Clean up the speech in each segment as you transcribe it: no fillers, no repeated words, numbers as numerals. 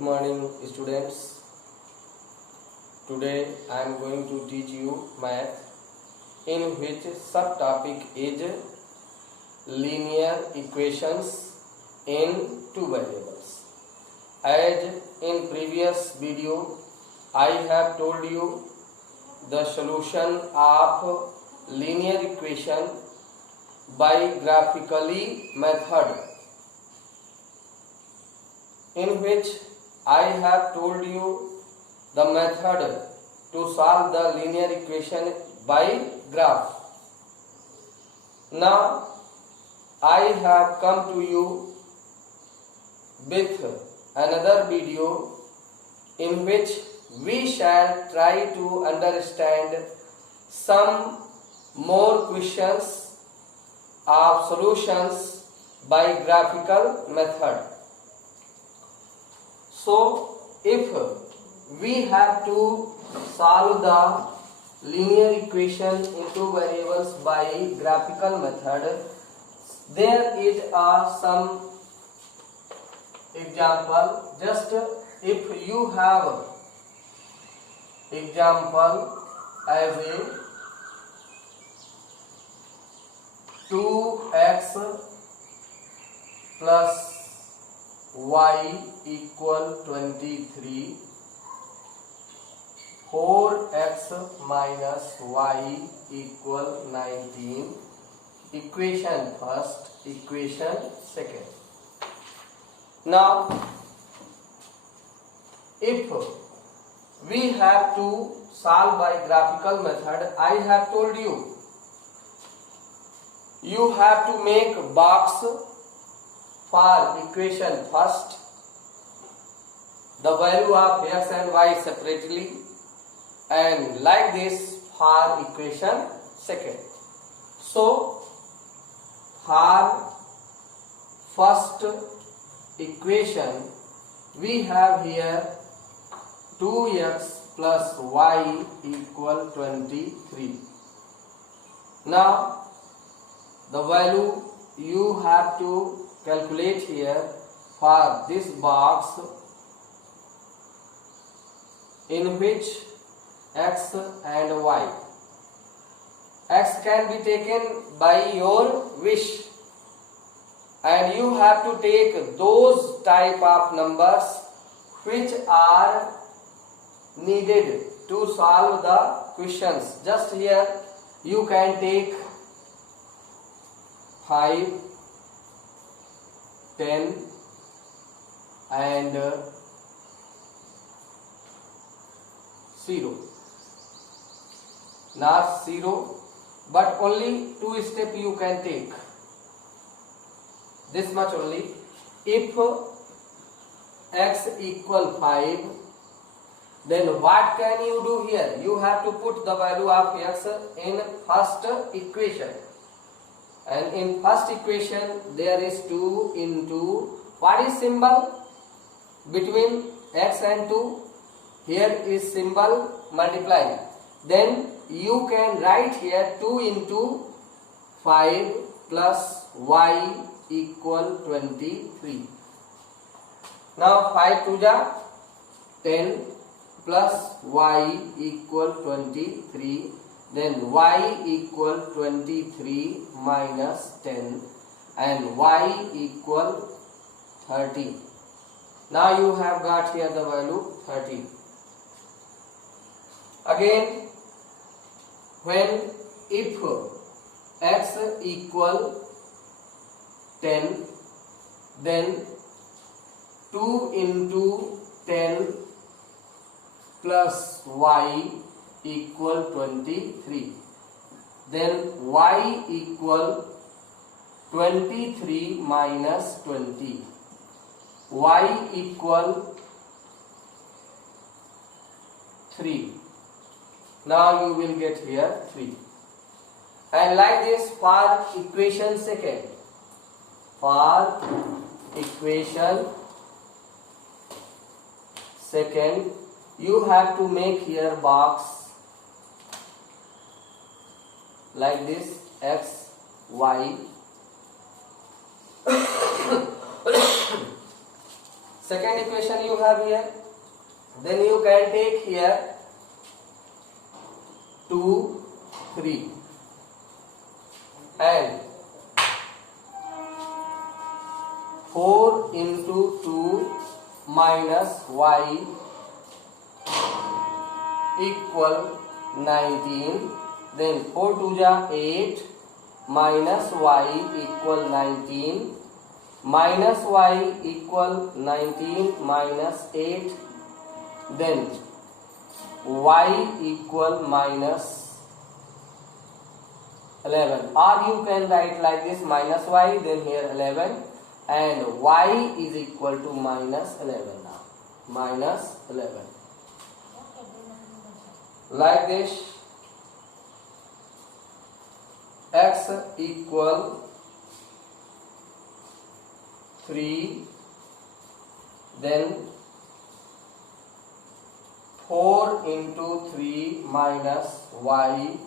Good morning, students. Today I am going to teach you math, in which subtopic is linear equations in two variables. As in previous video, I have told you the solution of linear equation by graphically method, in which I have told you the method to solve the linear equation by graph. Now I have come to you with another video in which we shall try to understand some more questions of solutions by graphical method. So, if we have to solve the linear equation in two variables by graphical method, there is some example. Just if you have example as a 2x plus y equal 23, 4x minus y equal 19, equation first, equation second. Now if we have to solve by graphical method, I have told you, you have to make box for equation first, the value of x and y separately, and like this for equation second. So for first equation we have here 2x plus y equal 23. Now the value you have to calculate here for this box, in which x and y. X can be taken by your wish, and you have to take those type of numbers which are needed to solve the questions. Just here you can take 5, 10 and 0. Not 0, but only 2 steps you can take. This much only. If x equal 5, then what can you do here? You have to put the value of x in first equation. And in first equation there is 2 into, what is symbol between x and 2? Here is symbol multiplying. Then you can write here 2 into 5 plus y equal 23. Now 5 to the 10 plus y equal 23. Then y equal 23 minus 10 and y equal 30. Now you have got here the value 30. Again, when if x equal 10, then 2 into 10 plus y equal 23. Then y equal 23 minus 20. Y equal 3. Now you will get here 3. And like this for equation second. For equation second, you have to make here box like this, x, y. second equation you have here. Then you can take here 2, 3 and 4 into 2 minus y equal 19. Then 4 2 ja 8 minus y equal 19. Minus y equal 19 minus 8. Then y equal minus 11. Or you can write like this, minus y, then here 11, and y is equal to minus 11 now. Minus 11. Like this, x equal 3, then 4 into 3 minus y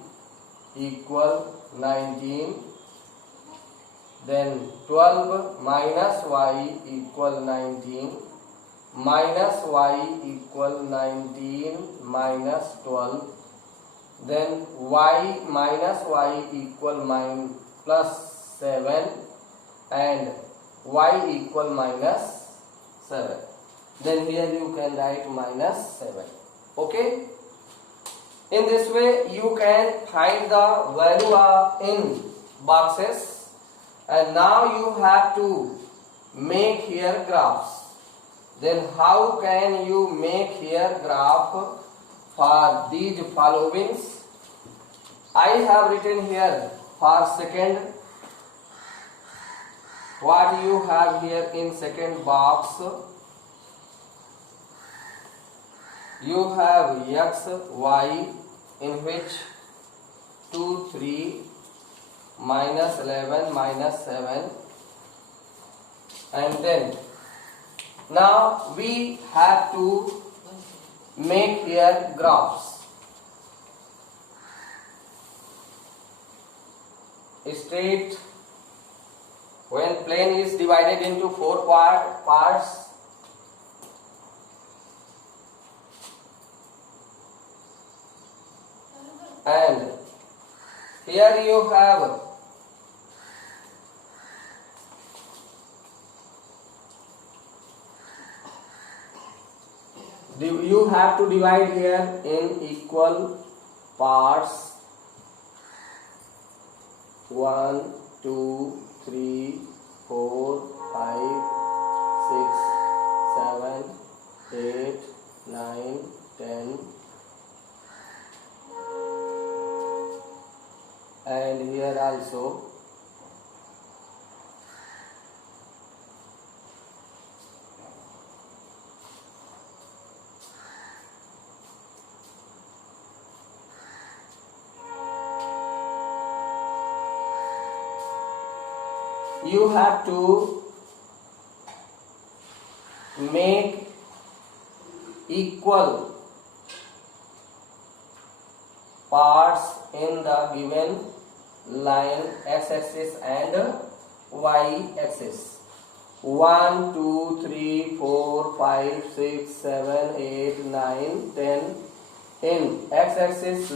equal 19, then 12 minus y equal 19, minus y equal 19 minus 12, then y minus y equal plus 7, and y equal minus 7. Then here you can write minus 7. Okay? In this way you can find the value in boxes, and now you have to make here graphs. Then how can you make here graph for these followings? I have written here for second. What you have here in second box? You have x, y, in which 2, 3, minus 11, minus 7, and then now we have to make here graphs. Straight, when plane is divided into 4 parts, and here you have to divide here in equal parts. 1, 2, 3, 4, 5, 6, 7, 8, 9, 10, and here also. You have to make equal parts in the given line, x-axis and y-axis. 1, 2, 3, 4, 5, 6, 7, 8, 9, 10 in x-axis,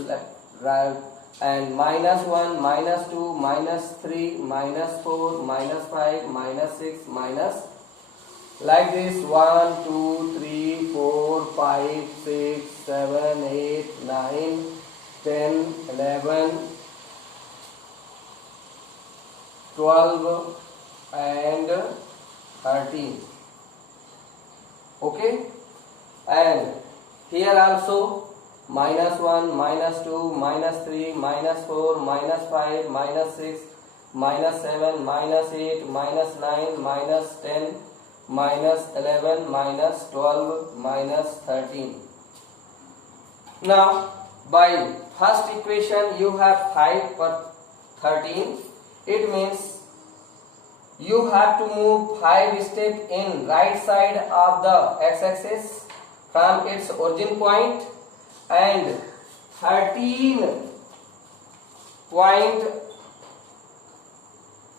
right, and minus 1, minus 2, minus 3, minus 4, minus 5, minus 6, minus, like this, 1, 2, 3, 4, 5, 6, 7, 8, 9, 10, 11, 12 and 13. Okay, and here also minus 1, minus 2, minus 3, minus 4, minus 5, minus 6, minus 7, minus 8, minus 9, minus 10, minus 11, minus 12, minus 13. Now by first equation you have 5 per 13. It means you have to move 5 steps in right side of the x-axis from its origin point, and 13 point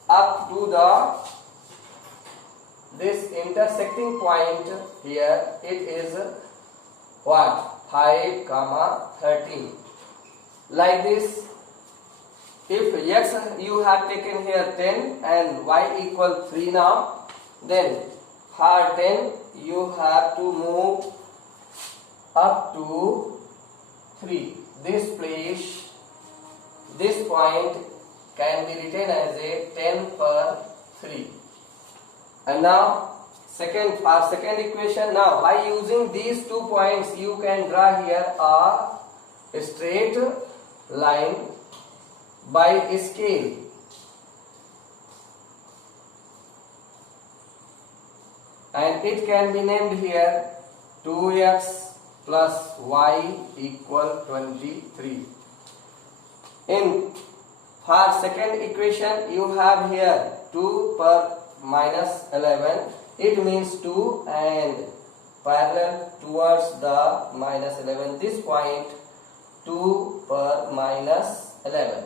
up to the this intersecting point here, it is what? 5, 13. Like this, if x you have taken here 10 and y equal 3 now, then for 10 you have to move up to 3. This place, this point can be written as a 10 per 3. And now second equation, now by using these 2 points you can draw here a straight line by scale. And it can be named here 2x plus y equal 23. In for second equation you have here 2 per minus 11. It means 2 and parallel towards the minus 11. This point 2 per minus 11.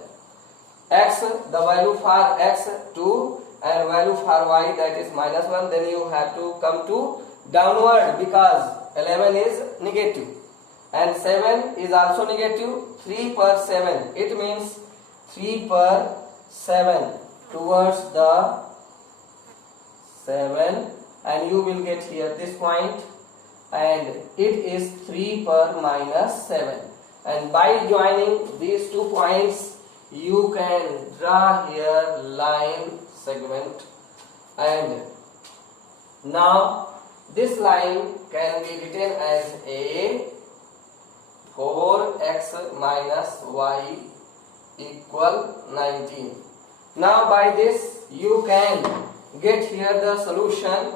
X, the value for x 2 and value for y, that is minus 1. Then you have to come to downward because 11 is negative and 7 is also negative. 3 per 7, it means 3 per 7 towards the 7, and you will get here this point, and it is 3 per minus 7. And by joining these 2 points you can draw here line segment, and now this line can be written as a 4x minus y equal 19. Now by this you can get here the solution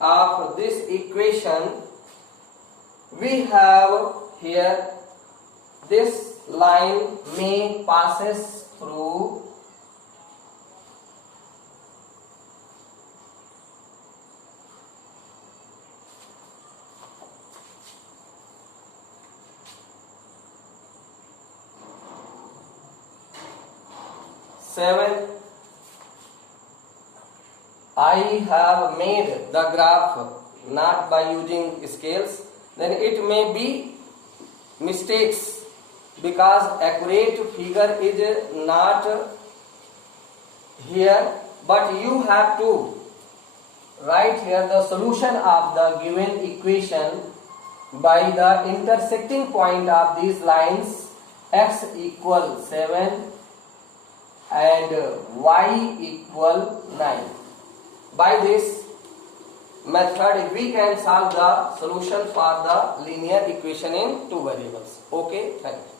of this equation. We have here this line may passes through seven. I have made the graph not by using scales, then it may be mistakes because accurate figure is not here, but you have to write here the solution of the given equation by the intersecting point of these lines, x equal 7 and y equal 9. By this method we can solve the solution for the linear equation in 2 variables. Okay, thank you.